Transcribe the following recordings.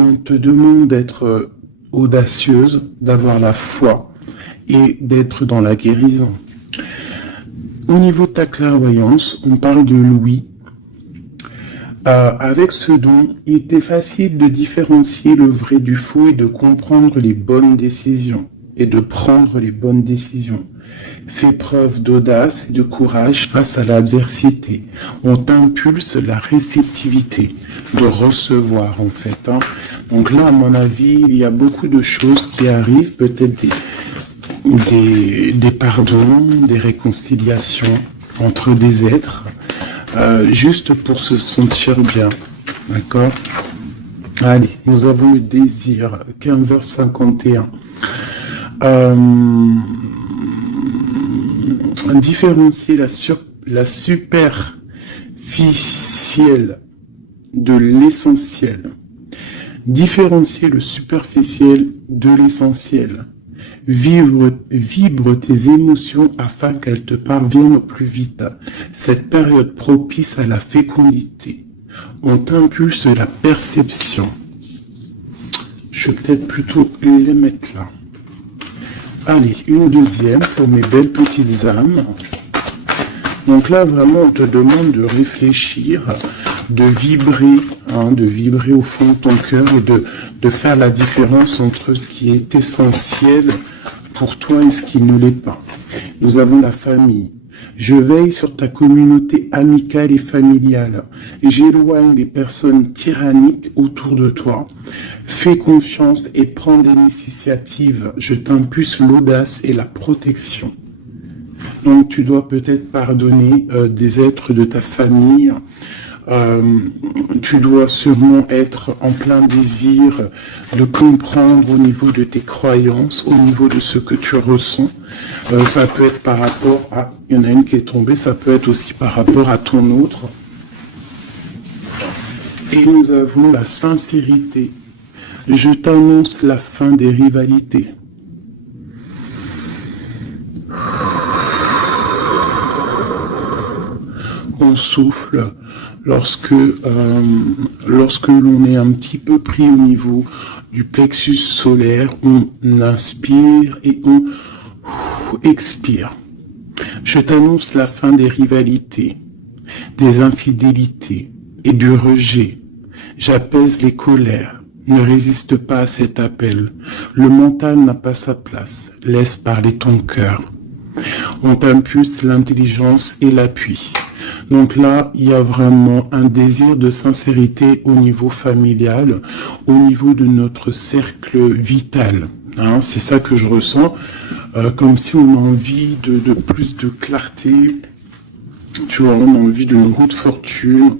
On te demande d'être audacieuse, d'avoir la foi et d'être dans la guérison. Au niveau de ta clairvoyance, on parle de Louis. Avec ce don, il était facile de différencier le vrai du faux et de comprendre les bonnes décisions et de prendre les bonnes décisions. Fais preuve d'audace et de courage face à l'adversité. On t'impulse la réceptivité, de recevoir en fait. Donc là, à mon avis, il y a beaucoup de choses qui arrivent, peut-être des pardons, des réconciliations entre des êtres, juste pour se sentir bien. D'accord ? Allez, nous avons le désir, 15h51. Différencier la superficielle de l'essentiel. Différencier le superficiel de l'essentiel. Vibre tes émotions afin qu'elles te parviennent au plus vite. Cette période propice à la fécondité. On t'impulse la perception. Je vais peut-être plutôt les mettre là. Allez, une deuxième pour mes belles petites âmes. Donc là, vraiment, on te demande de réfléchir, de vibrer au fond de ton cœur et de faire la différence entre ce qui est essentiel pour toi et ce qui ne l'est pas. Nous avons la famille. Je veille sur ta communauté amicale et familiale. J'éloigne les personnes tyranniques autour de toi. Fais confiance et prends des initiatives. Je t'impulse l'audace et la protection. Donc tu dois peut-être pardonner des êtres de ta famille. Tu dois sûrement être en plein désir de comprendre au niveau de tes croyances, au niveau de ce que tu ressens. Ça peut être par rapport à... Il y en a une qui est tombée, ça peut être aussi par rapport à ton autre. Et nous avons la sincérité. Je t'annonce la fin des rivalités. On souffle lorsque l'on est un petit peu pris au niveau du plexus solaire, on inspire et on expire. Je t'annonce la fin des rivalités, des infidélités et du rejet. J'apaise les colères. Ne résiste pas à cet appel. Le mental n'a pas sa place. Laisse parler ton cœur. On t'impulse l'intelligence et l'appui. Donc là, il y a vraiment un désir de sincérité au niveau familial, au niveau de notre cercle vital. C'est ça que je ressens, comme si on a envie de plus de clarté, tu vois, on a envie d'une roue de fortune,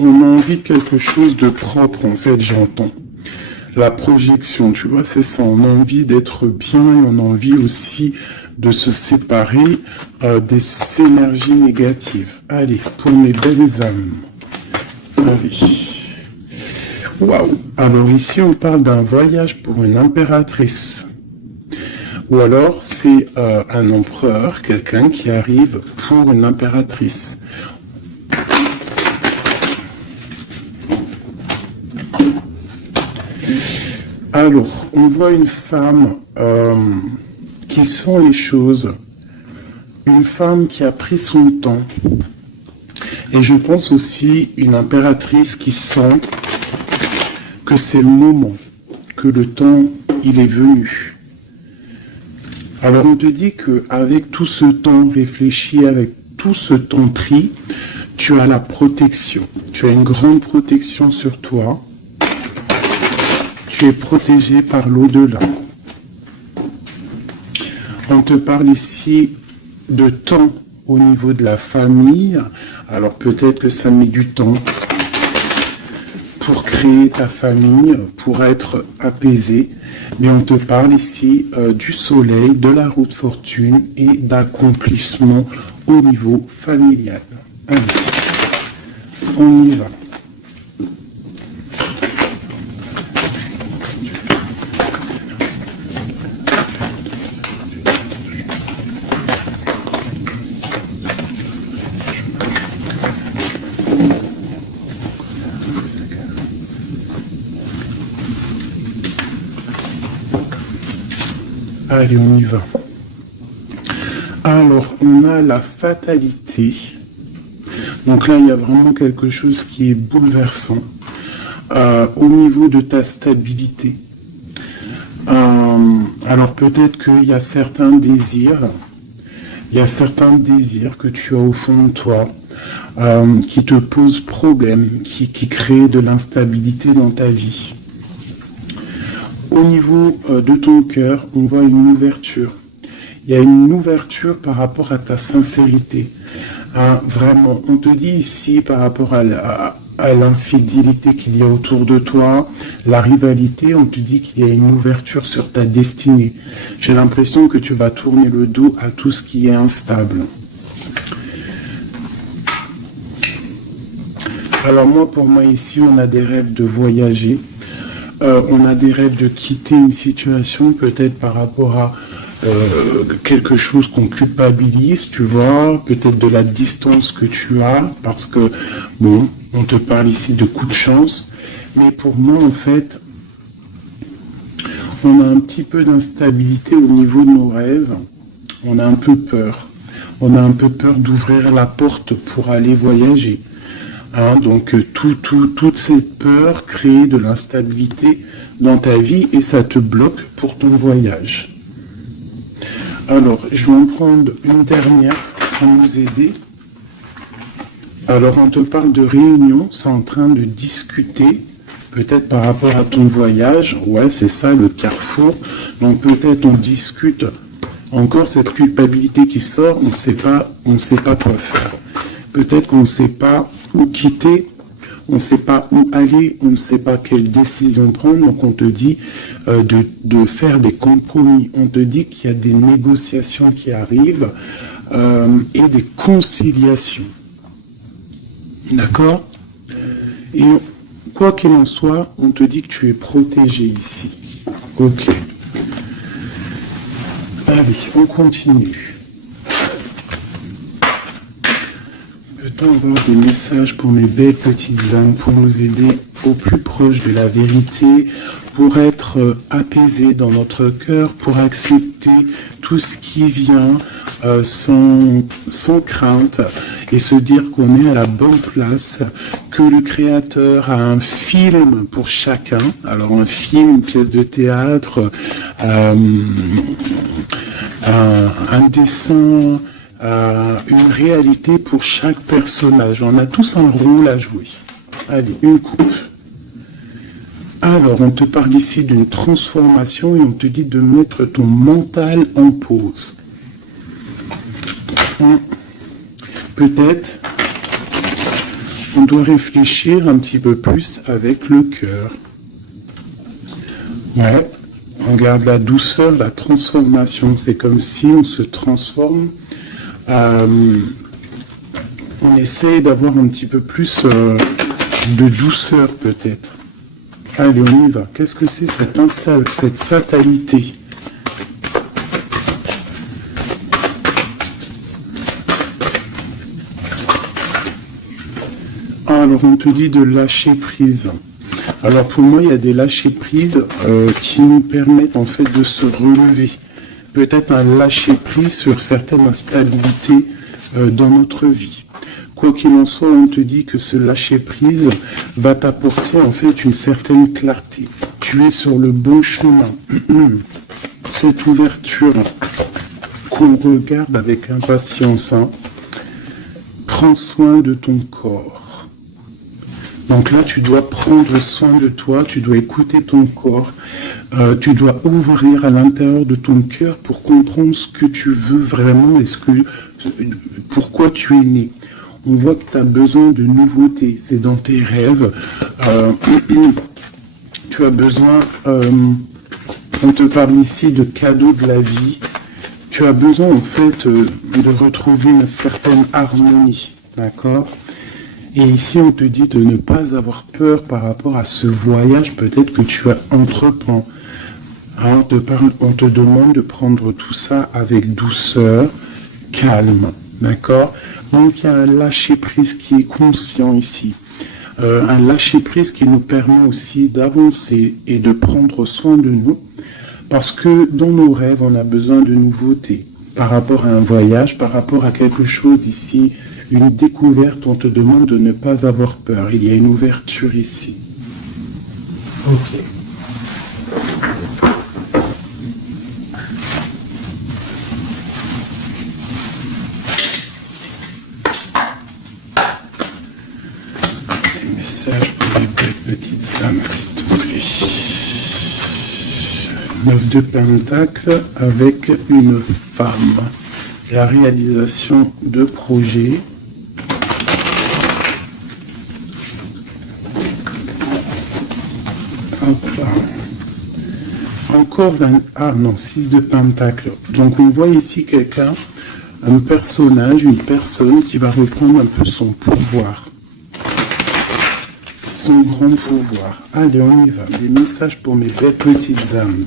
on a envie de quelque chose de propre, en fait, j'entends. La projection, tu vois, c'est ça, on a envie d'être bien et on a envie aussi de se séparer des énergies négatives. Allez, pour mes belles âmes. Allez. Waouh. Alors ici, on parle d'un voyage pour une impératrice. Ou alors, c'est un empereur, quelqu'un qui arrive pour une impératrice. Alors, on voit une femme qui sent les choses, une femme qui a pris son temps, et je pense aussi une impératrice qui sent que c'est le moment, que le temps, il est venu. Alors on te dit qu'avec tout ce temps réfléchi, avec tout ce temps pris, tu as la protection, tu as une grande protection sur toi, tu es protégé par l'au-delà. On te parle ici de temps au niveau de la famille. Alors peut-être que ça met du temps pour créer ta famille, pour être apaisé. Mais on te parle ici du soleil, de la roue de fortune et d'accomplissement au niveau familial. Allez, on y va. Allez, on y va. Alors, on a la fatalité. Donc là, il y a vraiment quelque chose qui est bouleversant au niveau de ta stabilité. Alors peut-être qu'il y a certains désirs, que tu as au fond de toi qui te posent problème, qui créent de l'instabilité dans ta vie. Au niveau de ton cœur, on voit une ouverture. Il y a une ouverture par rapport à ta sincérité. Vraiment, on te dit ici par rapport à l'infidélité qu'il y a autour de toi, la rivalité, on te dit qu'il y a une ouverture sur ta destinée. J'ai l'impression que tu vas tourner le dos à tout ce qui est instable. Alors moi, pour moi ici, on a des rêves de voyager. On a des rêves de quitter une situation, peut-être par rapport à quelque chose qu'on culpabilise, tu vois, peut-être de la distance que tu as, parce que, bon, on te parle ici de coup de chance, mais pour moi, en fait, on a un petit peu d'instabilité au niveau de nos rêves, on a un peu peur. On a un peu peur d'ouvrir la porte pour aller voyager. Donc, toute cette peur crée de l'instabilité dans ta vie et ça te bloque pour ton voyage. Alors, je vais en prendre une dernière pour nous aider. Alors, on te parle de réunion, c'est en train de discuter, peut-être par rapport à ton voyage. Ouais, c'est ça, le carrefour. Donc, peut-être on discute encore cette culpabilité qui sort, on ne sait pas quoi faire. Peut-être qu'on ne sait pas où quitter, on ne sait pas où aller, on ne sait pas quelle décision prendre, donc on te dit de faire des compromis, on te dit qu'il y a des négociations qui arrivent et des conciliations. D'accord? Et quoi qu'il en soit, on te dit que tu es protégé ici. Ok. Allez, on continue. Peut-on avoir des messages pour mes belles petites âmes, pour nous aider au plus proche de la vérité, pour être apaisés dans notre cœur, pour accepter tout ce qui vient sans crainte et se dire qu'on est à la bonne place, que le Créateur a un film pour chacun, alors un film, une pièce de théâtre, un dessin, une réalité pour chaque personnage. On a tous un rôle à jouer. Allez, une coupe. Alors, on te parle ici d'une transformation et on te dit de mettre ton mental en pause. Peut-être on doit réfléchir un petit peu plus avec le cœur. Ouais, on regarde la douceur, la transformation. C'est comme si on se transforme. On essaie d'avoir un petit peu plus de douceur peut-être. Allez, on y va. Qu'est-ce que c'est cette fatalité? Alors, on te dit de lâcher prise. Alors, pour moi, il y a des lâcher prises qui nous permettent en fait de se relever. Peut-être un lâcher prise sur certaines instabilités dans notre vie. Quoi qu'il en soit, on te dit que ce lâcher prise va t'apporter en fait une certaine clarté. Tu es sur le bon chemin. Cette ouverture qu'on regarde avec impatience, prends soin de ton corps. Donc là, tu dois prendre soin de toi, tu dois écouter ton corps, tu dois ouvrir à l'intérieur de ton cœur pour comprendre ce que tu veux vraiment et pourquoi tu es né. On voit que tu as besoin de nouveautés, c'est dans tes rêves. Tu as besoin, on te parle ici de cadeaux de la vie. Tu as besoin en fait de retrouver une certaine harmonie, d'accord? Et ici, on te dit de ne pas avoir peur par rapport à ce voyage peut-être que tu as entreprends. On te demande de prendre tout ça avec douceur, calme, d'accord? Donc, il y a un lâcher-prise qui est conscient ici. Un lâcher-prise qui nous permet aussi d'avancer et de prendre soin de nous. Parce que dans nos rêves, on a besoin de nouveautés. Par rapport à un voyage, par rapport à quelque chose ici, une découverte, on te demande de ne pas avoir peur. Il y a une ouverture ici. Ok. Message pour les belles petites âmes, s'il te plaît. 9 de Pentacle avec une femme. La réalisation de projets. Hop là. Encore la... Ah non, 6 de Pentacle. Donc on voit ici quelqu'un, un personnage, une personne qui va reprendre un peu son pouvoir. Son grand pouvoir. Allez, on y va. Des messages pour mes belles petites âmes.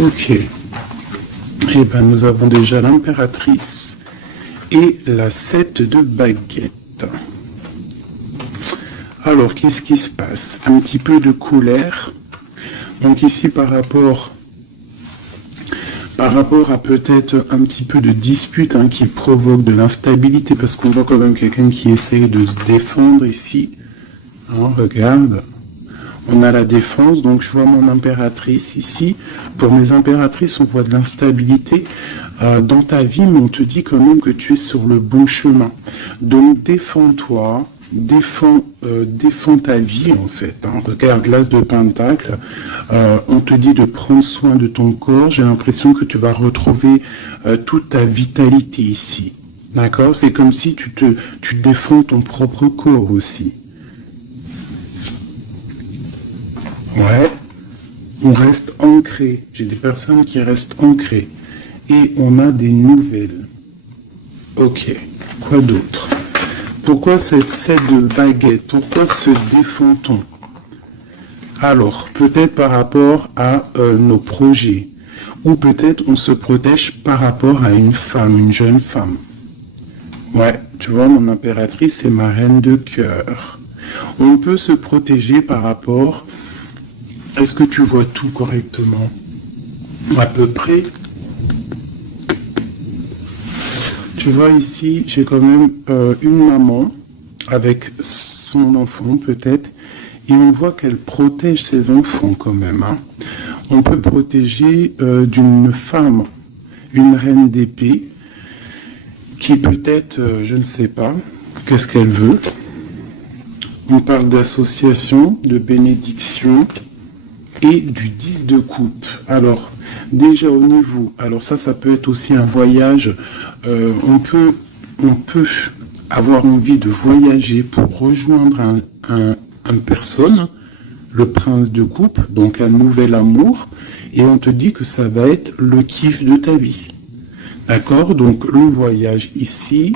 Ok. Eh bien, nous avons déjà l'impératrice et la 7 de baguette. Alors, qu'est-ce qui se passe? Un petit peu de colère. Donc ici, par rapport à peut-être un petit peu de dispute qui provoque de l'instabilité, parce qu'on voit quand même quelqu'un qui essaye de se défendre ici. Regarde. On a la défense, donc je vois mon impératrice ici. Pour mes impératrices, on voit de l'instabilité dans ta vie, mais on te dit quand même que tu es sur le bon chemin. Donc défends-toi, défends ta vie en fait. Regarde l'as de Pentacle, on te dit de prendre soin de ton corps. J'ai l'impression que tu vas retrouver toute ta vitalité ici. D'accord? C'est comme si tu défends ton propre corps aussi. Ouais, on reste ancré. J'ai des personnes qui restent ancrées. Et on a des nouvelles. Ok, quoi d'autre? Pourquoi cette 7 de baguette? Pourquoi se défend-on? Alors, peut-être par rapport à nos projets. Ou peut-être on se protège par rapport à une femme, une jeune femme. Ouais, tu vois, mon impératrice, c'est ma reine de cœur. On peut se protéger par rapport... Est-ce que tu vois tout correctement? À peu près. Tu vois ici, j'ai quand même une maman avec son enfant peut-être, et on voit qu'elle protège ses enfants quand même. On peut protéger d'une femme, une reine d'épée, qui peut-être, je ne sais pas, qu'est-ce qu'elle veut. On parle d'association, de bénédiction, et du 10 de coupe. Alors, déjà au niveau, alors ça peut être aussi un voyage, on peut avoir envie de voyager pour rejoindre une personne, le prince de coupe, donc un nouvel amour, et on te dit que ça va être le kiff de ta vie. D'accord? Donc le voyage ici,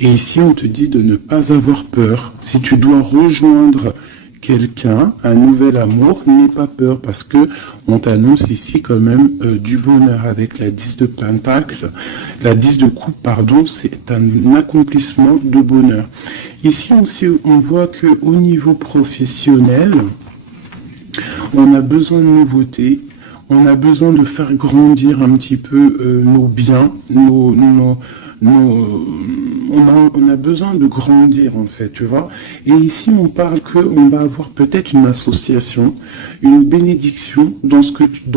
et ici on te dit de ne pas avoir peur. Si tu dois rejoindre quelqu'un, un nouvel amour, n'aie pas peur parce que on t'annonce ici quand même du bonheur avec la 10 de Pentacle. La 10 de coupe, pardon, c'est un accomplissement de bonheur. Ici aussi, on voit que au niveau professionnel, on a besoin de nouveautés, on a besoin de faire grandir un petit peu nos biens, on a besoin de grandir en fait, tu vois. Et ici, on parle qu'on va avoir peut-être une association, une bénédiction dans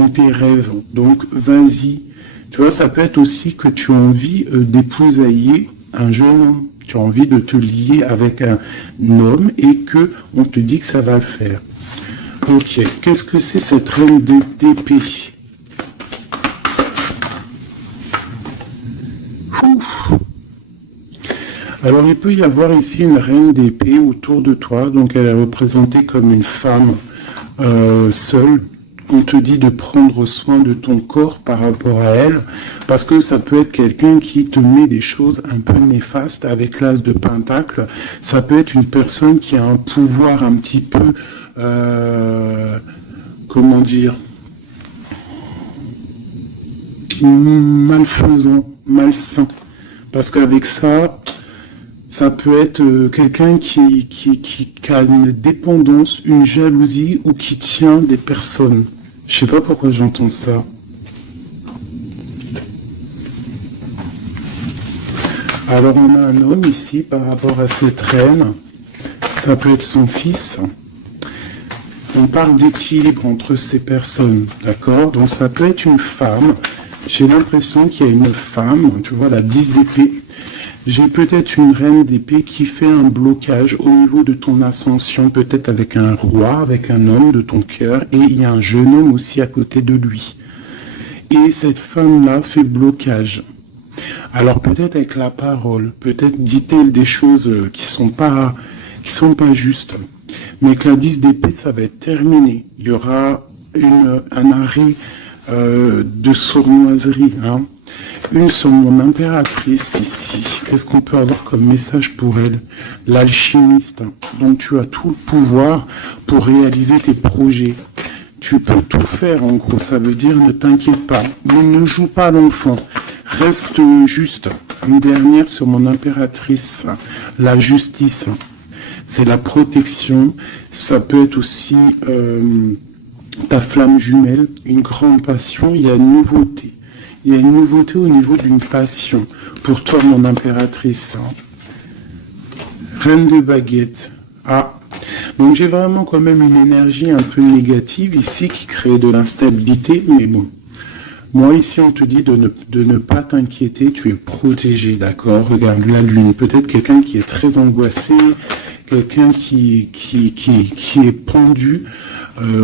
tes rêves. Donc, vas-y. Tu vois, ça peut être aussi que tu as envie d'épousailler un jeune homme. Tu as envie de te lier avec un homme et que on te dit que ça va le faire. Ok, qu'est-ce que c'est cette reine d'épée? Alors, il peut y avoir ici une reine d'épée autour de toi, donc elle est représentée comme une femme seule, on te dit de prendre soin de ton corps par rapport à elle, parce que ça peut être quelqu'un qui te met des choses un peu néfastes avec l'as de pentacle. Ça peut être une personne qui a un pouvoir un petit peu, comment dire, malfaisant, malsain. Parce qu'avec ça, ça peut être quelqu'un qui a une dépendance, une jalousie ou qui tient des personnes. Je sais pas pourquoi j'entends ça. Alors on a un homme ici par rapport à cette reine. Ça peut être son fils. On parle d'équilibre entre ces personnes, d'accord? Donc ça peut être une femme. J'ai l'impression qu'il y a une femme, tu vois, la 10 d'épée. J'ai peut-être une reine d'épée qui fait un blocage au niveau de ton ascension, peut-être avec un roi, avec un homme de ton cœur, et il y a un jeune homme aussi à côté de lui. Et cette femme-là fait blocage. Alors peut-être avec la parole, peut-être dit-elle des choses qui sont pas justes. Mais avec la 10 d'épée, ça va être terminé. Il y aura un arrêt de sournoiserie, hein. Une sur mon impératrice ici. Qu'est-ce qu'on peut avoir comme message pour elle? L'alchimiste. Donc tu as tout le pouvoir pour réaliser tes projets. Tu peux tout faire en gros. Ça veut dire ne t'inquiète pas. Ne joue pas l'enfant. Reste juste. Une dernière sur mon impératrice. La justice. C'est la protection. Ça peut être aussi ta flamme jumelle. Une grande passion. Il y a une nouveauté. Il y a une nouveauté au niveau d'une passion. Pour toi, mon impératrice. Reine de baguette. Ah. Donc j'ai vraiment quand même une énergie un peu négative ici qui crée de l'instabilité. Mais bon. Moi, ici, on te dit de ne pas t'inquiéter. Tu es protégé, d'accord? Regarde la lune. Peut-être quelqu'un qui est très angoissé. Quelqu'un qui est pendu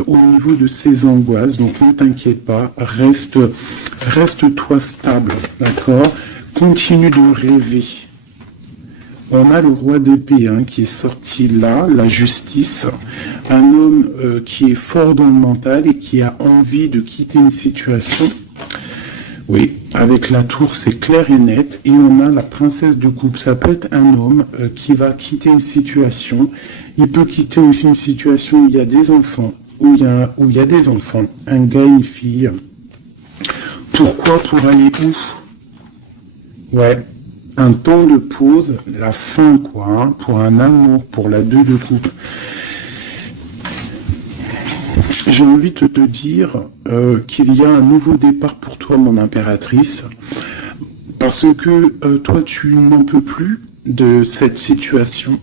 au niveau de ses angoisses. Donc ne t'inquiète pas, reste-toi stable, d'accord? Continue de rêver. On a le roi d'épée qui est sorti là, la justice, un homme qui est fort dans le mental et qui a envie de quitter une situation. Oui, avec la tour, c'est clair et net. Et on a la princesse de coupe. Ça peut être un homme qui va quitter une situation. Il peut quitter aussi une situation où il y a des enfants. Où il y a des enfants. Un gars, une fille. Pourquoi? Pour aller où? Ouais. Un temps de pause, la fin, quoi. Hein, pour un amour, pour la 2 de coupe. J'ai envie de te dire qu'il y a un nouveau départ pour toi, mon impératrice, parce que toi, tu n'en peux plus de cette situation.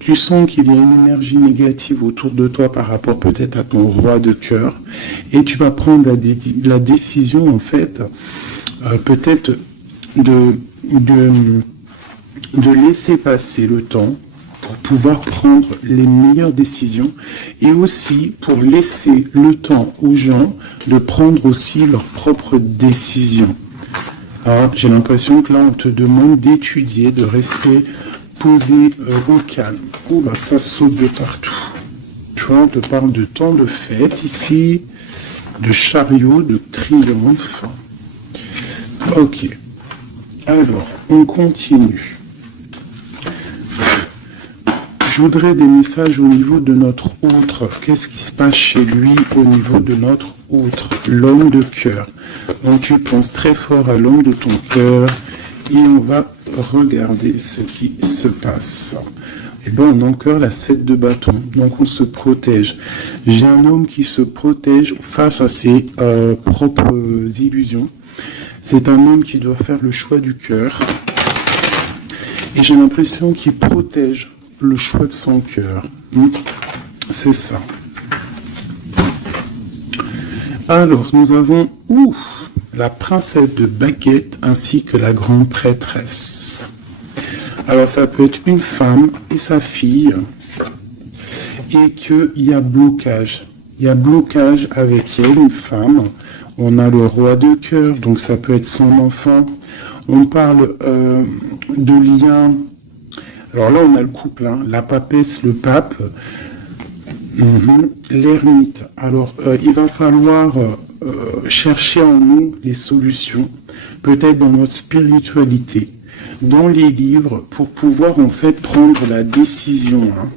Tu sens qu'il y a une énergie négative autour de toi par rapport peut-être à ton roi de cœur, et tu vas prendre la décision, en fait, peut-être de laisser passer le temps, pour pouvoir prendre les meilleures décisions et aussi pour laisser le temps aux gens de prendre aussi leurs propres décisions. Alors, j'ai l'impression que là, on te demande d'étudier, de rester posé au calme. Oh, bah, ça saute de partout. Tu vois, on te parle de temps de fête ici, de chariot, de triomphe. Ok. Alors, on continue. Je voudrais des messages au niveau de notre autre. Qu'est-ce qui se passe chez lui au niveau de notre autre? L'homme de cœur. Donc tu penses très fort à l'homme de ton cœur et on va regarder ce qui se passe. Et bien on a encore la 7 de bâton. Donc on se protège. J'ai un homme qui se protège face à ses propres illusions. C'est un homme qui doit faire le choix du cœur. Et j'ai l'impression qu'il protège le choix de son cœur. C'est ça. Alors, nous avons la princesse de baguette ainsi que la grande prêtresse. Alors, ça peut être une femme et sa fille et qu'il y a blocage. Il y a blocage avec elle, une femme. On a le roi de cœur, donc ça peut être son enfant. On parle de liens. Alors là, on a le couple, la papesse, le pape. L'ermite. Alors, il va falloir chercher en nous les solutions, peut-être dans notre spiritualité, dans les livres, pour pouvoir en fait prendre la décision. Hein.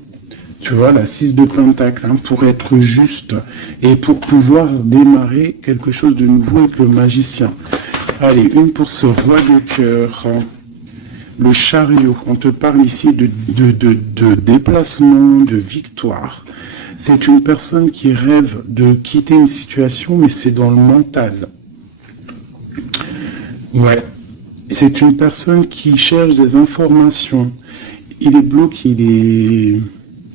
Tu vois, la 6 de Pentacle, hein, pour être juste et pour pouvoir démarrer quelque chose de nouveau avec le magicien. Allez, une pour ce roi de cœur. Le chariot, on te parle ici de déplacement, de victoire. C'est une personne qui rêve de quitter une situation, mais c'est dans le mental. Ouais. C'est une personne qui cherche des informations. Il est bloqué, il est...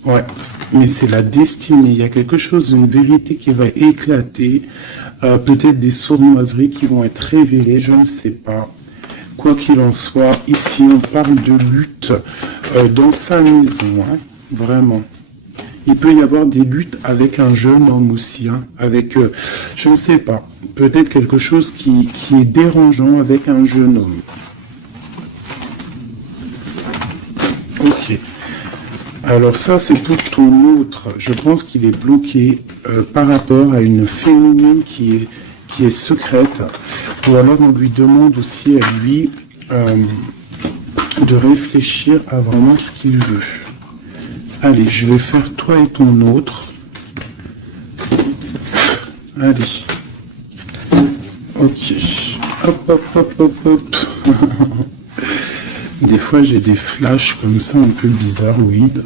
Ouais, mais c'est la destinée. Il y a quelque chose, une vérité qui va éclater. Peut-être des sournoiseries qui vont être révélées, je ne sais pas. Quoi qu'il en soit, ici on parle de lutte dans sa maison, hein, vraiment. Il peut y avoir des luttes avec un jeune homme aussi, hein, avec, je ne sais pas, peut-être quelque chose qui est dérangeant avec un jeune homme. Ok. Alors ça, c'est pour ton autre. Je pense qu'il est bloqué par rapport à une féminine qui est secrète. Ou alors on lui demande aussi à lui de réfléchir à vraiment ce qu'il veut. Allez, je vais faire toi et ton autre. Allez. Ok. Hop, hop, hop, hop, hop. Des fois, j'ai des flashs comme ça, un peu bizarroïdes.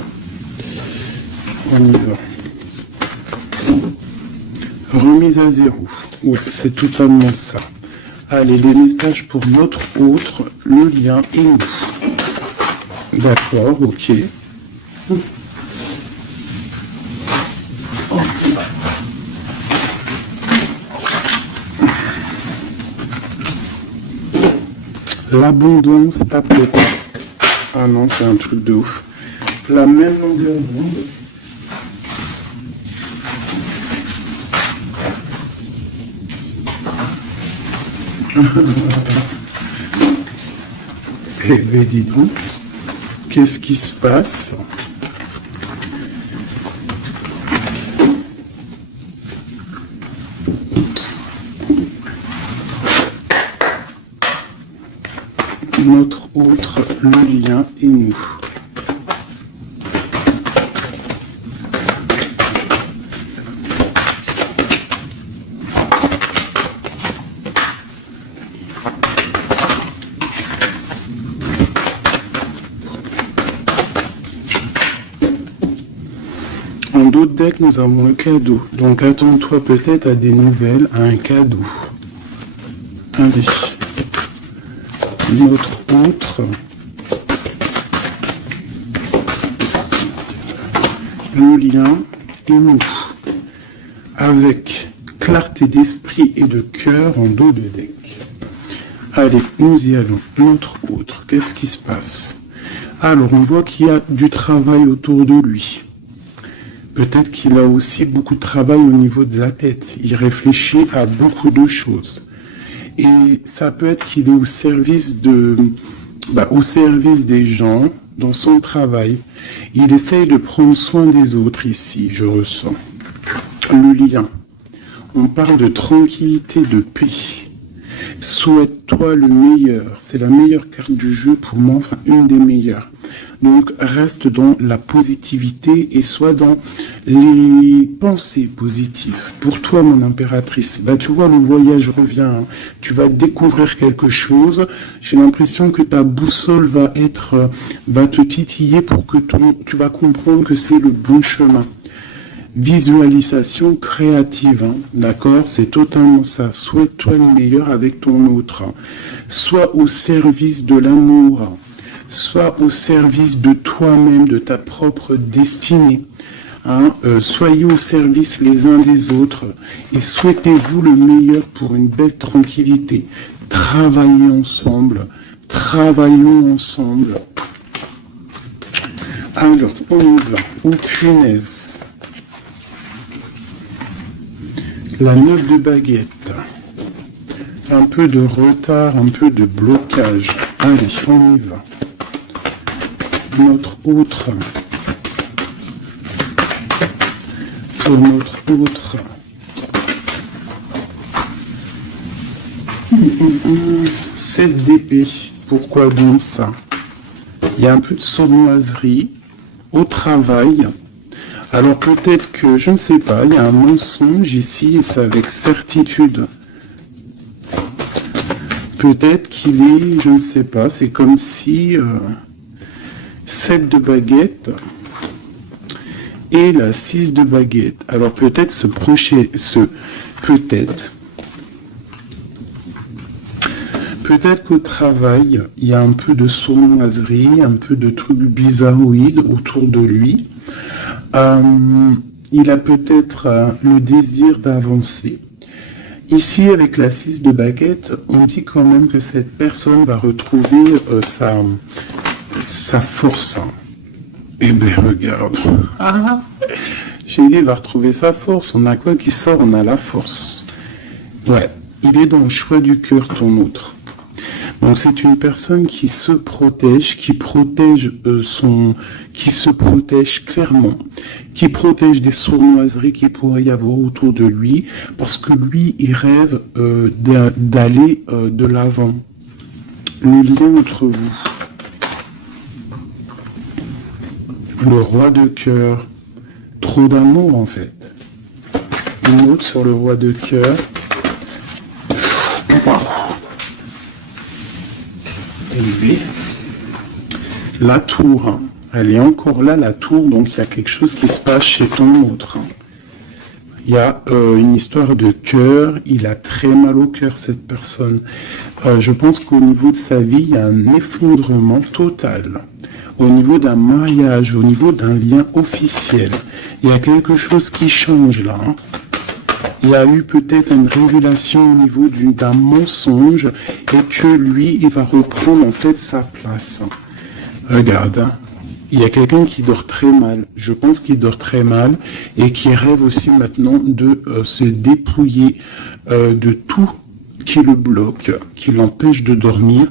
On y va. Remise à zéro. Ouais, c'est totalement ça. Allez, les messages pour notre autre, le lien est où? D'accord, ok. L'abondance tape le pas. Ah non, c'est un truc de ouf. La même longueur d'onde. Eh bien, dis donc, qu'est-ce qui se passe? Notre autre, le lien et nous. En d'autres decks, nous avons le cadeau. Donc attends-toi peut-être à des nouvelles, à un cadeau. Allez. Notre autre, le lien et nous, avec clarté d'esprit et de cœur en dos de deck. Allez, nous y allons. Notre autre, qu'est-ce qui se passe? Alors, on voit qu'il y a du travail autour de lui. Peut-être qu'il a aussi beaucoup de travail au niveau de la tête. Il réfléchit à beaucoup de choses. Et ça peut être qu'il est au service des gens dans son travail. Il essaye de prendre soin des autres ici, je ressens. Le lien. On parle de tranquillité, de paix. Souhaite-toi le meilleur. C'est la meilleure carte du jeu pour moi, enfin une des meilleures. Donc reste dans la positivité et sois dans les pensées positives. Pour toi, mon impératrice, tu vois, le voyage revient. Hein. Tu vas découvrir quelque chose. J'ai l'impression que ta boussole va te titiller pour que tu vas comprendre que c'est le bon chemin. Visualisation créative, hein, d'accord? C'est totalement ça. Souhaite-toi le meilleur avec ton autre. Sois au service de l'amour. Sois au service de toi-même, de ta propre destinée. Hein? Soyez au service les uns des autres et souhaitez-vous le meilleur pour une belle tranquillité. Travaillez ensemble. Travaillons ensemble. Alors, on y va. Oh punaise. La 9 de baguette. Un peu de retard, un peu de blocage. Allez, on y va. Notre autre. pour notre autre. 7 d'épée. Pourquoi donc ça? Il y a un peu de sournoiserie au travail. Alors peut-être que, je ne sais pas, il y a un mensonge ici et c'est avec certitude. Peut-être qu'il est, je ne sais pas, c'est comme si 7 de baguette et la 6 de baguette. Alors peut-être peut-être qu'au travail, il y a un peu de sournoiserie, un peu de trucs bizarroïdes autour de lui. Il a peut-être le désir d'avancer. Ici, avec la 6 de baguette, on dit quand même que cette personne va retrouver sa force. Eh bien, regarde. J'ai dit, il va retrouver sa force. On a quoi qui sort? On a la force. Ouais, il est dans le choix du cœur, ton autre. Donc c'est une personne qui se protège, qui se protège clairement, qui protège des sournoiseries qu'il pourrait y avoir autour de lui, parce que lui, il rêve d'aller de l'avant. Le lien entre vous. Le roi de cœur. Trop d'amour en fait. Une autre sur le roi de cœur. Élevé. La tour, elle est encore là, la tour, donc il y a quelque chose qui se passe chez ton autre. Il y a une histoire de cœur, il a très mal au cœur cette personne. Je pense qu'au niveau de sa vie, il y a un effondrement total. Au niveau d'un mariage, au niveau d'un lien officiel, il y a quelque chose qui change là. Il y a eu peut-être une révélation au niveau d'un mensonge et que lui, il va reprendre en fait sa place. Regarde, il y a quelqu'un qui dort très mal. Je pense qu'il dort très mal et qui rêve aussi maintenant de se dépouiller de tout qui le bloque, qui l'empêche de dormir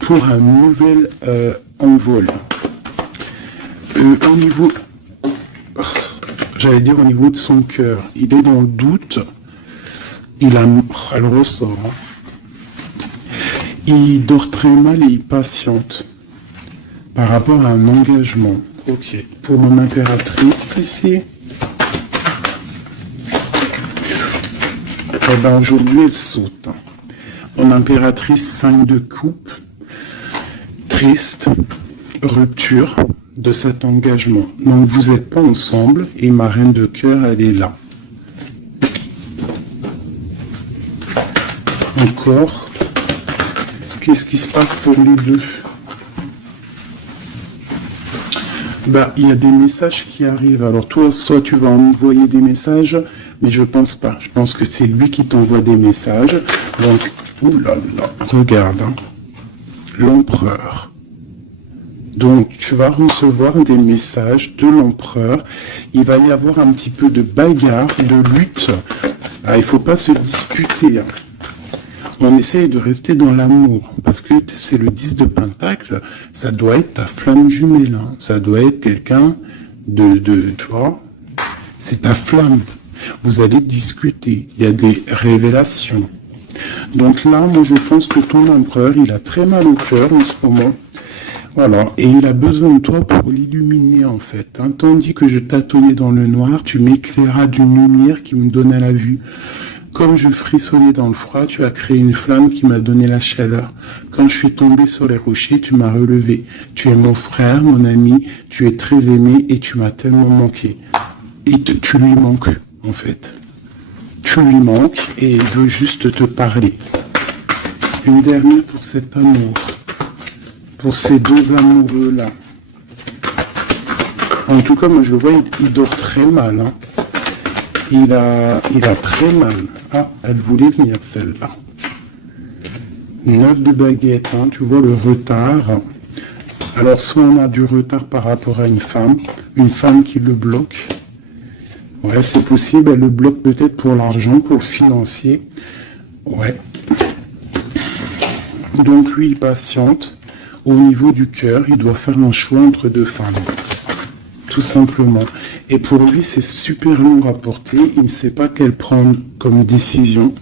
pour un nouvel envol. Au niveau... J'allais dire au niveau de son cœur, il est dans le doute, elle ressort. Il dort très mal et il patiente par rapport à un engagement. Ok, pour mon impératrice ici, eh ben aujourd'hui elle saute. Mon impératrice 5 de coupe, triste, rupture de cet engagement. Donc vous n'êtes pas ensemble et ma reine de cœur, elle est là. Encore, qu'est-ce qui se passe pour les deux? Bah, il y a des messages qui arrivent. Alors toi, soit tu vas envoyer des messages, mais je pense pas. Je pense que c'est lui qui t'envoie des messages. Donc, oulala, regarde, hein. L'empereur. Donc, tu vas recevoir des messages de l'empereur. Il va y avoir un petit peu de bagarre, de lutte. Ah, il ne faut pas se disputer. Hein. On essaye de rester dans l'amour. Parce que c'est le 10 de Pentacle. Ça doit être ta flamme jumelle. Hein. Ça doit être quelqu'un tu vois, c'est ta flamme. Vous allez discuter. Il y a des révélations. Donc là, moi, je pense que ton empereur, il a très mal au cœur en ce moment. Voilà, et il a besoin de toi pour l'illuminer en fait. Hein. Tandis que je tâtonnais dans le noir, tu m'éclairas d'une lumière qui me donna la vue. Comme je frissonnais dans le froid, tu as créé une flamme qui m'a donné la chaleur. Quand je suis tombé sur les rochers, tu m'as relevé. Tu es mon frère, mon ami, tu es très aimé et tu m'as tellement manqué. Et tu lui manques en fait. Tu lui manques et il veut juste te parler. Une dernière pour cet amour. Pour ces deux amoureux-là. En tout cas, moi je le vois, il dort très mal. Hein. Il a très mal. Ah, elle voulait venir celle-là. 9 de baguette, hein, tu vois le retard. Alors soit on a du retard par rapport à une femme qui le bloque. Ouais, c'est possible, elle le bloque peut-être pour l'argent, pour le financier. Ouais. Donc lui, il patiente. Au niveau du cœur, il doit faire un choix entre deux femmes. tout simplement. Et pour lui, c'est super long à porter. Il ne sait pas quelle prendre comme décision.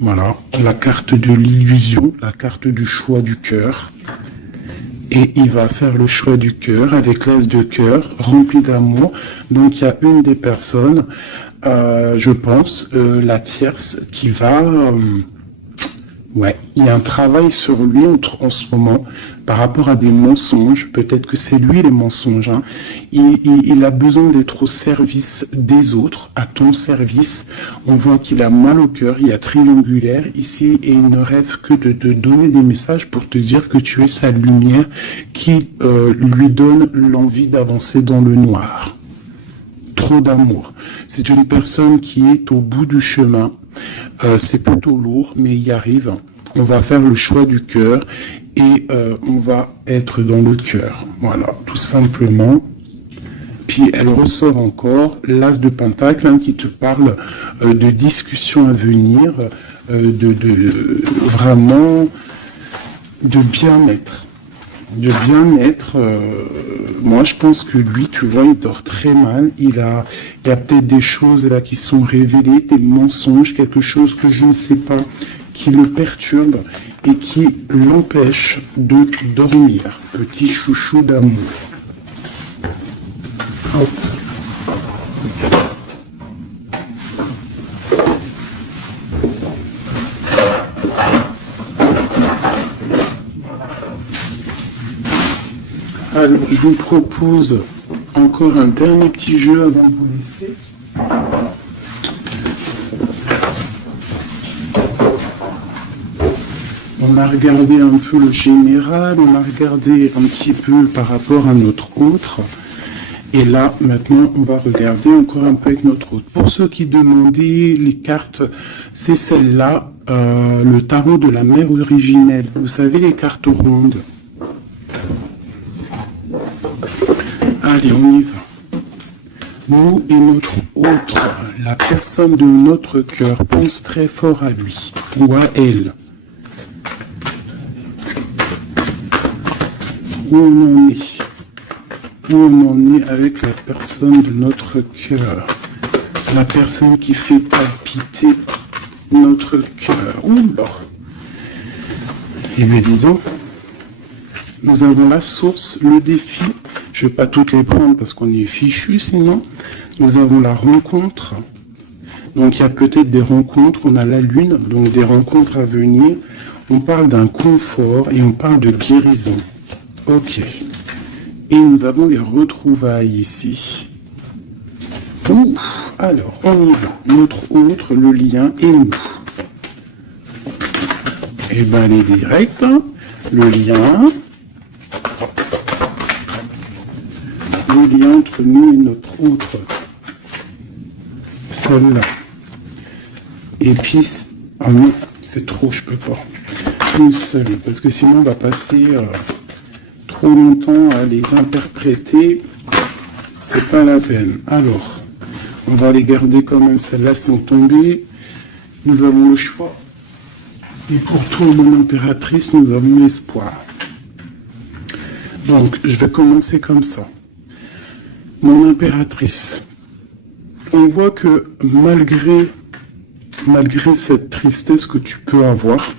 Voilà, la carte de l'illusion, la carte du choix du cœur. Et il va faire le choix du cœur avec l'as de cœur, rempli d'amour. Donc il y a une des personnes, je pense, la tierce, qui va... ouais, il y a un travail sur lui en ce moment par rapport à des mensonges. Peut-être que c'est lui les mensonges. Hein. Il a besoin d'être au service des autres, à ton service. On voit qu'il a mal au cœur, il y a triangulaire ici et il ne rêve que de te donner des messages pour te dire que tu es sa lumière qui lui donne l'envie d'avancer dans le noir. Trop d'amour. C'est une personne qui est au bout du chemin. C'est plutôt lourd, mais il y arrive. On va faire le choix du cœur et on va être dans le cœur. Voilà, tout simplement. Puis elle ressort encore l'as de pentacle hein, qui te parle de discussions à venir, vraiment de bien-être. De bien-être, moi je pense que lui, tu vois, il dort très mal. Il y a peut-être des choses là qui sont révélées, des mensonges, quelque chose que je ne sais pas, qui le perturbe et qui l'empêche de dormir. Petit chouchou d'amour. Hop. Alors, je vous propose encore un dernier petit jeu avant de vous laisser. On a regardé un peu le général, on a regardé un petit peu par rapport à notre autre. Et là, maintenant, on va regarder encore un peu avec notre autre. Pour ceux qui demandaient les cartes, c'est celle-là, le tarot de la mère originelle. Vous savez, les cartes rondes. Allez, on y va. Nous et notre autre, la personne de notre cœur, pense très fort à lui ou à elle. Où on en est? Où on en est avec la personne de notre cœur? La personne qui fait palpiter notre cœur. Oula! Eh bien, dis donc. Nous avons la source, le défi. Je ne vais pas toutes les prendre parce qu'on est fichu sinon. Nous avons la rencontre. Donc il y a peut-être des rencontres. On a la lune, donc des rencontres à venir. On parle d'un confort et on parle de guérison. Ok. Et nous avons les retrouvailles ici. Ouh. Alors, on y va. Notre autre, le lien et nous. Eh bien, elle est directe. Le lien. Le lien entre nous et notre autre. Celle-là. Et puis, ah non, c'est trop, je peux pas. Une seule, parce que sinon on va passer trop longtemps à les interpréter. C'est pas la peine. Alors, on va les garder quand même. Celles-là sont tombées. Nous avons le choix. Et pour toi, mon impératrice, nous avons l'espoir. Donc, je vais commencer comme ça. Mon impératrice, on voit que malgré cette tristesse que tu peux avoir,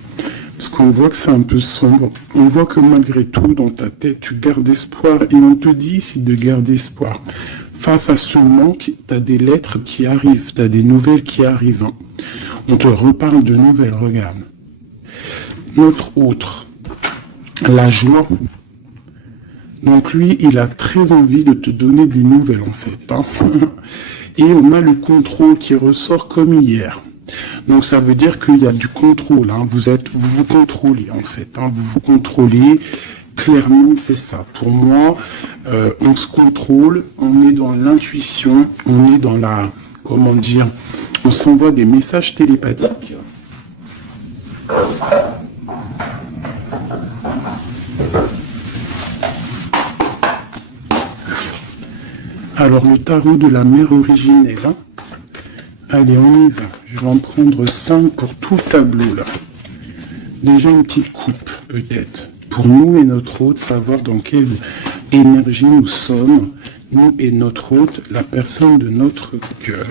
parce qu'on voit que c'est un peu sombre, on voit que malgré tout, dans ta tête, tu gardes espoir, et on te dit ici de garder espoir. Face à ce manque, tu as des lettres qui arrivent, tu as des nouvelles qui arrivent. On te reparle de nouvelles, regarde. Notre autre, la joie. Donc lui, il a très envie de te donner des nouvelles en fait. Hein. Et on a le contrôle qui ressort comme hier. Donc ça veut dire qu'il y a du contrôle. Hein. Vous vous contrôlez en fait. Hein. Vous vous contrôlez. Clairement, c'est ça. Pour moi, on se contrôle. On est dans l'intuition. On est dans la... Comment dire? On s'envoie des messages télépathiques. Alors, le tarot de la mère originelle. Hein. Allez, on y va. Je vais en prendre 5 pour tout le tableau, là. Déjà une petite coupe, peut-être. Pour nous et notre autre, savoir dans quelle énergie nous sommes, nous et notre hôte, la personne de notre cœur.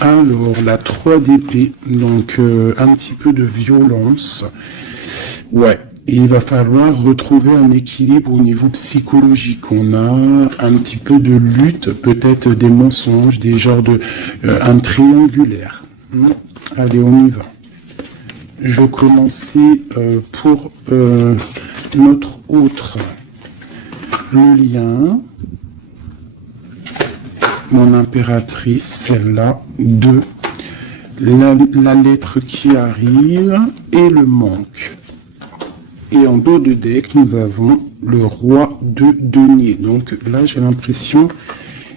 Alors, la 3 d'épée, donc un petit peu de violence. Ouais, et il va falloir retrouver un équilibre au niveau psychologique. On a un petit peu de lutte, peut-être des mensonges, des genres de... un triangulaire. Allez, on y va. Je vais commencer pour notre autre. Le lien... Mon impératrice, celle-là, 2, la lettre qui arrive et le manque. Et en dos de deck, nous avons le roi de denier. Donc là, j'ai l'impression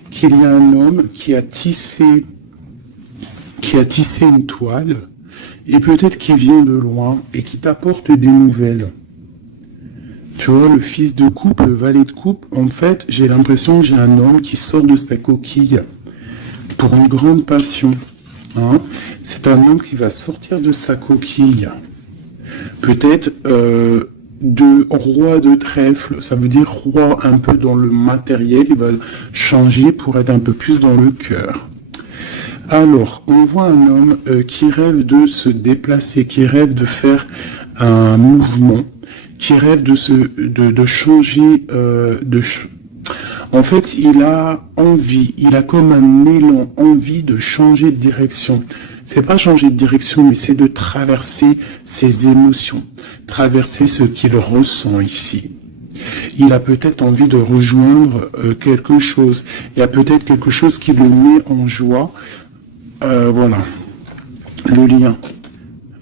qu'il y a un homme qui a tissé une toile et peut-être qui vient de loin et qui t'apporte des nouvelles. Tu vois, le fils de coupe, le valet de coupe, en fait, j'ai l'impression que j'ai un homme qui sort de sa coquille pour une grande passion. Hein. C'est un homme qui va sortir de sa coquille. Peut-être de roi de trèfle, ça veut dire roi un peu dans le matériel, il va changer pour être un peu plus dans le cœur. Alors, on voit un homme qui rêve de se déplacer, qui rêve de faire un mouvement, qui rêve de changer, en fait, il a envie, il a comme un élan, envie de changer de direction. C'est pas changer de direction, mais c'est de traverser ses émotions, traverser ce qu'il ressent ici. Il a peut-être envie de rejoindre quelque chose. Il y a peut-être quelque chose qui le met en joie. Voilà, le lien.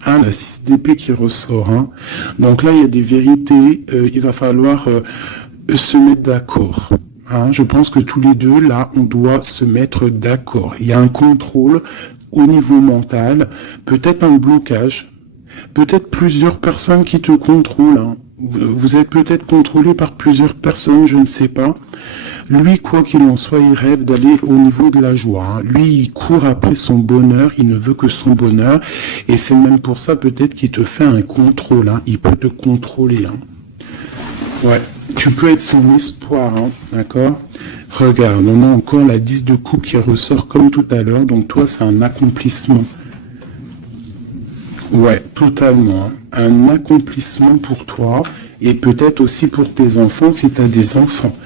Hein, la 6 d'épée qui ressort. Hein. Donc là, il y a des vérités. Il va falloir se mettre d'accord. Hein. Je pense que tous les deux, là, on doit se mettre d'accord. Il y a un contrôle au niveau mental, peut-être un blocage, peut-être plusieurs personnes qui te contrôlent. Hein. Vous êtes peut-être contrôlé par plusieurs personnes, je ne sais pas. Lui, quoi qu'il en soit, il rêve d'aller au niveau de la joie. Hein. Lui, il court après son bonheur, il ne veut que son bonheur. Et c'est même pour ça peut-être qu'il te fait un contrôle. Hein. Il peut te contrôler. Hein. Ouais, tu peux être son espoir, hein. D'accord ? Regarde, on a encore la 10 de coupe qui ressort comme tout à l'heure. Donc toi, c'est un accomplissement. Ouais, totalement. Hein. Un accomplissement pour toi et peut-être aussi pour tes enfants si tu as des enfants.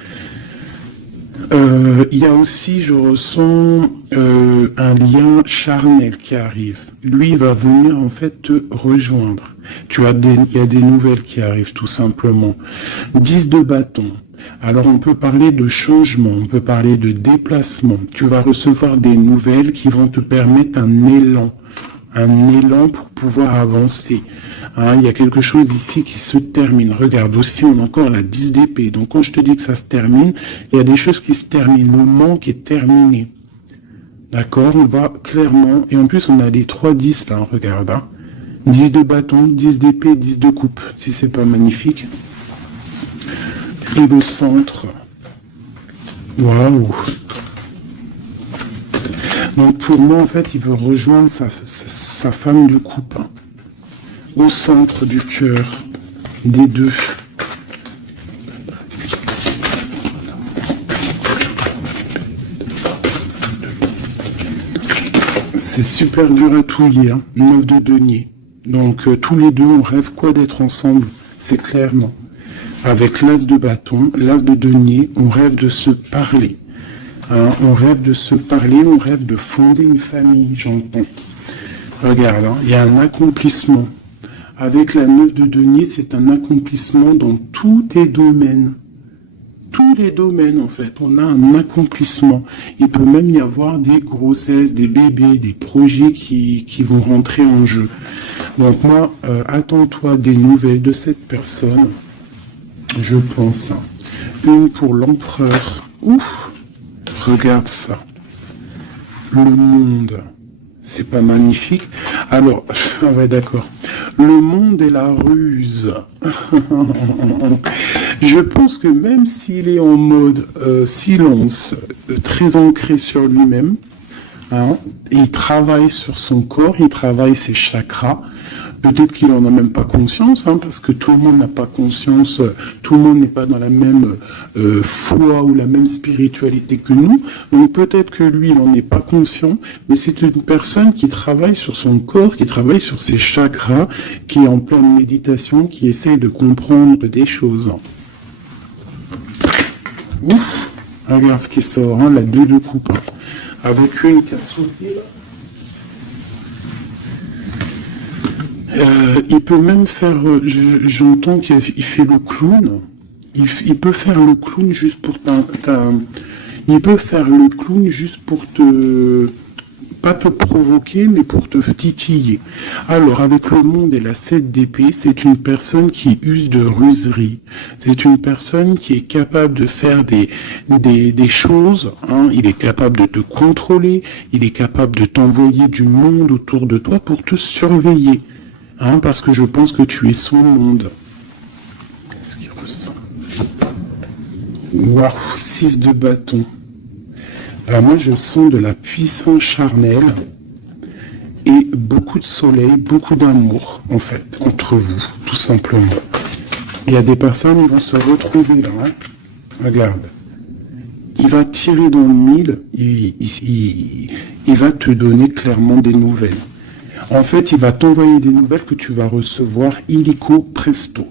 Il y a aussi, je ressens un lien charnel qui arrive. Lui, il va venir en fait te rejoindre. Il y a des nouvelles qui arrivent tout simplement. 10 de bâton. Alors on peut parler de changement, on peut parler de déplacement. Tu vas recevoir des nouvelles qui vont te permettre un élan pour pouvoir avancer. Hein, il y a quelque chose ici qui se termine. Regarde, aussi on a encore la 10 d'épée. Donc quand je te dis que ça se termine, il y a des choses qui se terminent. Le manque est terminé. D'accord, on va clairement... Et en plus on a les 3 10 là, regarde. Hein. 10 de bâton, 10 d'épée, 10 de coupe. Si c'est pas magnifique. Et le centre. Waouh. Donc pour moi en fait il veut rejoindre sa femme de coupe. Hein. Au centre du cœur des deux. C'est super dur à touiller, hein. 9 de denier. Donc tous les deux, on rêve quoi d'être ensemble, c'est clairement. Avec l'as de bâton, l'as de denier, on rêve de se parler. Hein, on rêve de se parler, on rêve de fonder une famille, j'entends. Regarde, hein, il y a un accomplissement. Avec la 9 de denier, c'est un accomplissement dans tous tes domaines. Tous les domaines, en fait, on a un accomplissement. Il peut même y avoir des grossesses, des bébés, des projets qui vont rentrer en jeu. Donc moi, attends-toi des nouvelles de cette personne. Je pense. Une pour l'empereur. Ouf, regarde ça. Le monde. C'est pas magnifique. Alors, ouais, d'accord. Le monde et la ruse. Je pense que même s'il est en mode silence, très ancré sur lui-même, hein, il travaille sur son corps, il travaille ses chakras, Peut-être qu'il en a même pas conscience, hein, parce que tout le monde n'a pas conscience, tout le monde n'est pas dans la même foi ou la même spiritualité que nous. Donc peut-être que lui, il n'en est pas conscient, mais c'est une personne qui travaille sur son corps, qui travaille sur ses chakras, qui est en pleine méditation, qui essaye de comprendre des choses. Ouf, regarde ce qui sort, hein, la 2 de coupe, hein, avec une qui a sauté là. Il peut même faire, j'entends qu'il fait le clown. Il peut faire le clown juste pour il peut faire le clown juste pour pas te provoquer, mais pour te titiller. Alors, avec le monde et la 7 d'épée, c'est une personne qui use de ruserie. C'est une personne qui est capable de faire des choses, hein. Il est capable de te contrôler, il est capable de t'envoyer du monde autour de toi pour te surveiller. Hein, parce que je pense que tu es son monde. Qu'est-ce qu'il ressent? Waouh, 6 de bâton. Alors moi, je sens de la puissance charnelle et beaucoup de soleil, beaucoup d'amour, en fait, entre vous, tout simplement. Il y a des personnes, ils vont se retrouver là. Hein. Regarde. Il va tirer dans le mille, il va te donner clairement des nouvelles. En fait, il va t'envoyer des nouvelles que tu vas recevoir illico presto.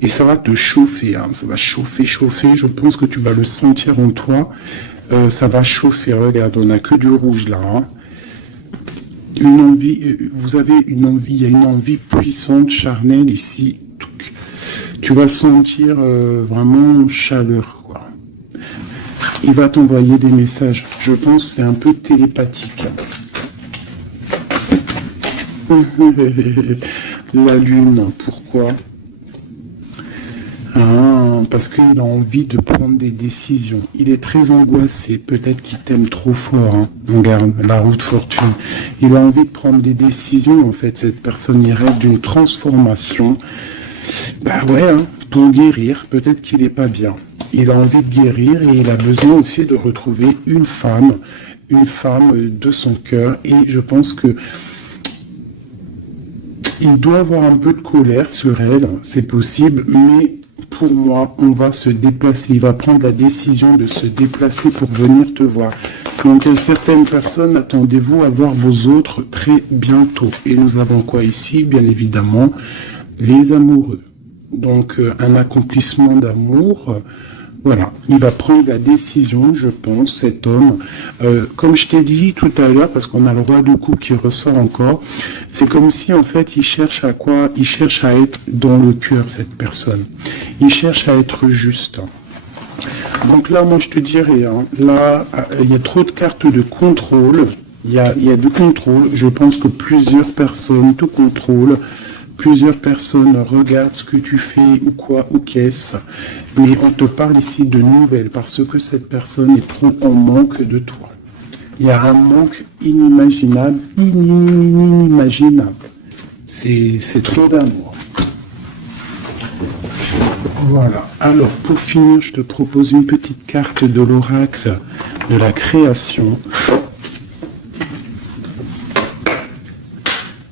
Et ça va te chauffer, hein. Ça va chauffer. Je pense que tu vas le sentir en toi. Ça va chauffer. Regarde, on n'a que du rouge là. Hein. Une envie, vous avez une envie, il y a une envie puissante, charnelle ici. Tu vas sentir vraiment chaleur, quoi. Il va t'envoyer des messages. Je pense que c'est un peu télépathique. La lune, pourquoi? Parce qu'il a envie de prendre des décisions. Il est très angoissé, peut-être qu'il t'aime trop fort. Hein. Regarde, la roue de fortune. Il a envie de prendre des décisions, en fait. Cette personne, il rêve d'une transformation. Bah ouais, hein, pour guérir, peut-être qu'il n'est pas bien. Il a envie de guérir et il a besoin aussi de retrouver une femme de son cœur. Et je pense que il doit avoir un peu de colère sur elle, c'est possible, mais pour moi, on va se déplacer. Il va prendre la décision de se déplacer pour venir te voir. Donc, certaines personnes, attendez-vous à voir vos autres très bientôt. Et nous avons quoi ici? Bien évidemment, les amoureux. Donc, un accomplissement d'amour. Voilà, il va prendre la décision, je pense, cet homme. Comme je t'ai dit tout à l'heure, parce qu'on a le roi de coupe qui ressort encore, c'est comme si, en fait, il cherche à quoi? Il cherche à être dans le cœur, cette personne. Il cherche à être juste. Donc là, moi, je te dirais, hein, là, il y a trop de cartes de contrôle. Il y a du contrôle. Je pense que plusieurs personnes te contrôlent. Plusieurs personnes regardent ce que tu fais ou quoi ou qu'est-ce, mais on te parle ici de nouvelles parce que cette personne est trop en manque de toi. Il y a un manque inimaginable, inimaginable. C'est trop d'amour. Voilà. Alors, pour finir, je te propose une petite carte de l'oracle de la création.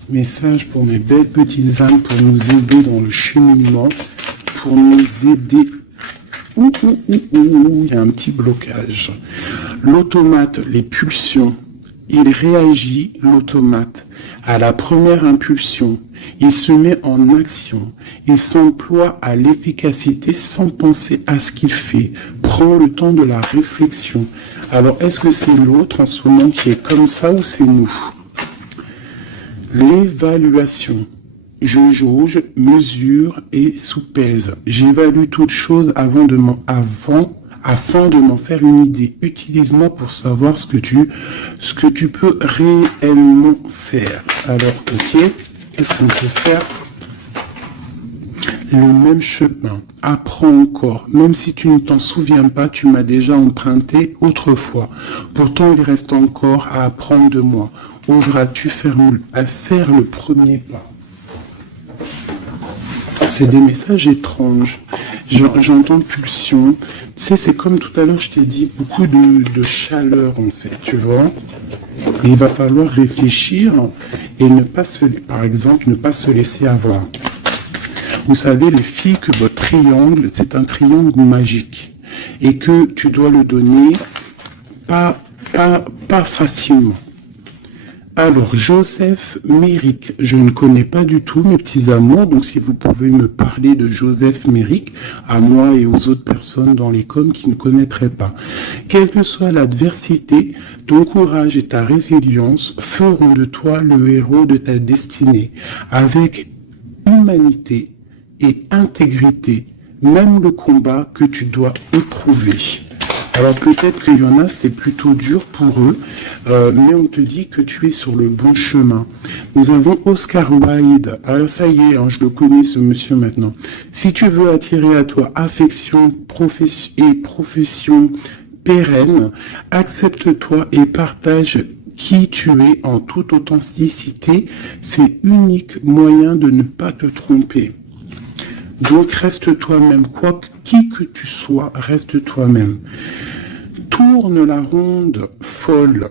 Message pour mes belles petites âmes, pour nous aider dans le cheminement, pour nous aider. Il y a un petit blocage. L'automate, les pulsions, il réagit, l'automate, à la première impulsion. Il se met en action. Il s'emploie à l'efficacité sans penser à ce qu'il fait. Prend le temps de la réflexion. Alors, est-ce que c'est l'autre en ce moment qui est comme ça ou c'est nous? L'évaluation. Je jauge, mesure et soupèse. J'évalue toute chose afin de m'en faire une idée. Utilise-moi pour savoir ce que tu peux réellement faire. Alors, ok, qu'est-ce qu'on peut faire? Le même chemin. Apprends encore. Même si tu ne t'en souviens pas, tu m'as déjà emprunté autrefois. Pourtant, il reste encore à apprendre de moi. Oseras-tu faire le premier pas? C'est des messages étranges. J'entends pulsion. Tu sais, c'est comme tout à l'heure, je t'ai dit, beaucoup de chaleur, en fait, tu vois. Et il va falloir réfléchir et ne pas par exemple, ne pas se laisser avoir. Vous savez, les filles, que votre triangle, c'est un triangle magique. Et que tu dois le donner pas facilement. Alors, Joseph Méric, je ne connais pas du tout mes petits amours, donc si vous pouvez me parler de Joseph Méric, à moi et aux autres personnes dans les coms qui ne connaîtraient pas. Quelle que soit l'adversité, ton courage et ta résilience feront de toi le héros de ta destinée, avec humanité et intégrité, même le combat que tu dois éprouver. Alors peut-être qu'il y en a, c'est plutôt dur pour eux, mais on te dit que tu es sur le bon chemin. Nous avons Oscar Wilde. Alors ça y est, hein, je le connais ce monsieur maintenant. Si tu veux attirer à toi affection, profession pérenne, accepte-toi et partage qui tu es en toute authenticité. C'est l'unique moyen de ne pas te tromper. Donc reste toi-même, qui que tu sois, reste toi-même. Tourne la ronde folle.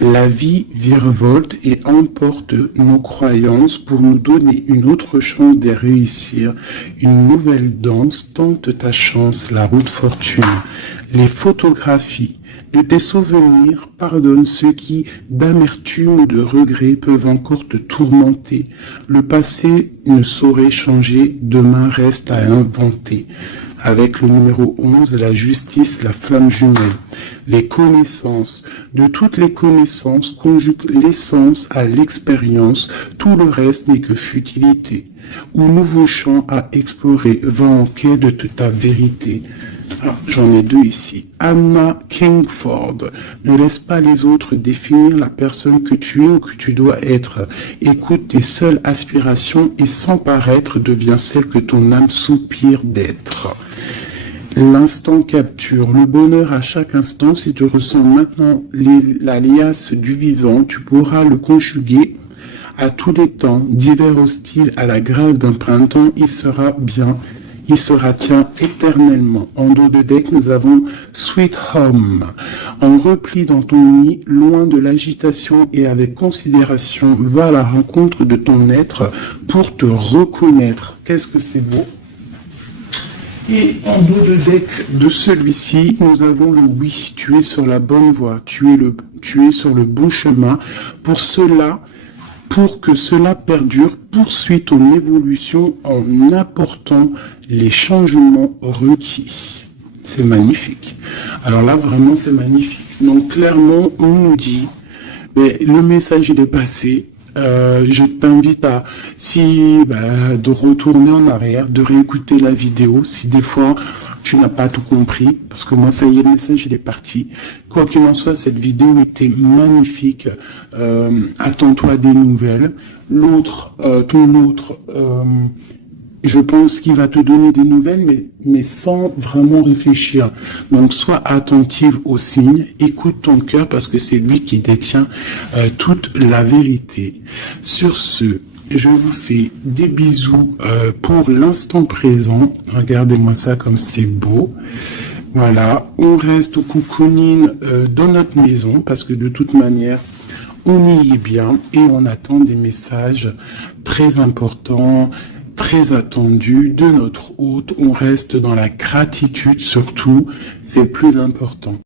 La vie virevolte et emporte nos croyances pour nous donner une autre chance de réussir. Une nouvelle danse, tente ta chance, la route fortune. Les photographies de tes souvenirs pardonne ceux qui, d'amertume ou de regret, peuvent encore te tourmenter. Le passé ne saurait changer, demain reste à inventer. Avec le numéro 11, la justice, la flamme jumelle. Les connaissances, de toutes les connaissances, conjugue l'essence à l'expérience, tout le reste n'est que futilité. Ou nouveau champ à explorer, va en quête de ta vérité. Alors, j'en ai deux ici. Anna Kingford. Ne laisse pas les autres définir la personne que tu es ou que tu dois être. Écoute tes seules aspirations et sans paraître deviens celle que ton âme soupire d'être. L'instant capture. Le bonheur à chaque instant. Si tu ressens maintenant la liasse du vivant, tu pourras le conjuguer à tous les temps. D'hiver hostile à la grâce d'un printemps, il sera bien. Il sera tien éternellement. En dos de deck, nous avons Sweet Home. En repli dans ton lit, loin de l'agitation et avec considération, va à la rencontre de ton être pour te reconnaître. Qu'est-ce que c'est beau! Et en dos de deck de celui-ci, nous avons le oui. Tu es sur la bonne voie. Tu es sur le bon chemin. Pour que cela perdure, poursuis ton évolution en apportant les changements requis. C'est magnifique. Alors là, vraiment, c'est magnifique. Donc, clairement, on nous dit, mais le message, il est passé. Je t'invite à, de retourner en arrière, de réécouter la vidéo, si des fois tu n'as pas tout compris, parce que moi, ça y est, le message, il est parti. Quoi qu'il en soit, cette vidéo était magnifique. Attends-toi des nouvelles. Ton autre, je pense qu'il va te donner des nouvelles, mais sans vraiment réfléchir. Donc, sois attentive aux signes, écoute ton cœur, parce que c'est lui qui détient toute la vérité. Sur ce, je vous fais des bisous pour l'instant présent. Regardez-moi ça comme c'est beau. Voilà, on reste au cocooning dans notre maison parce que de toute manière, on y est bien et on attend des messages très importants, très attendus de notre hôte. On reste dans la gratitude surtout, c'est le plus important.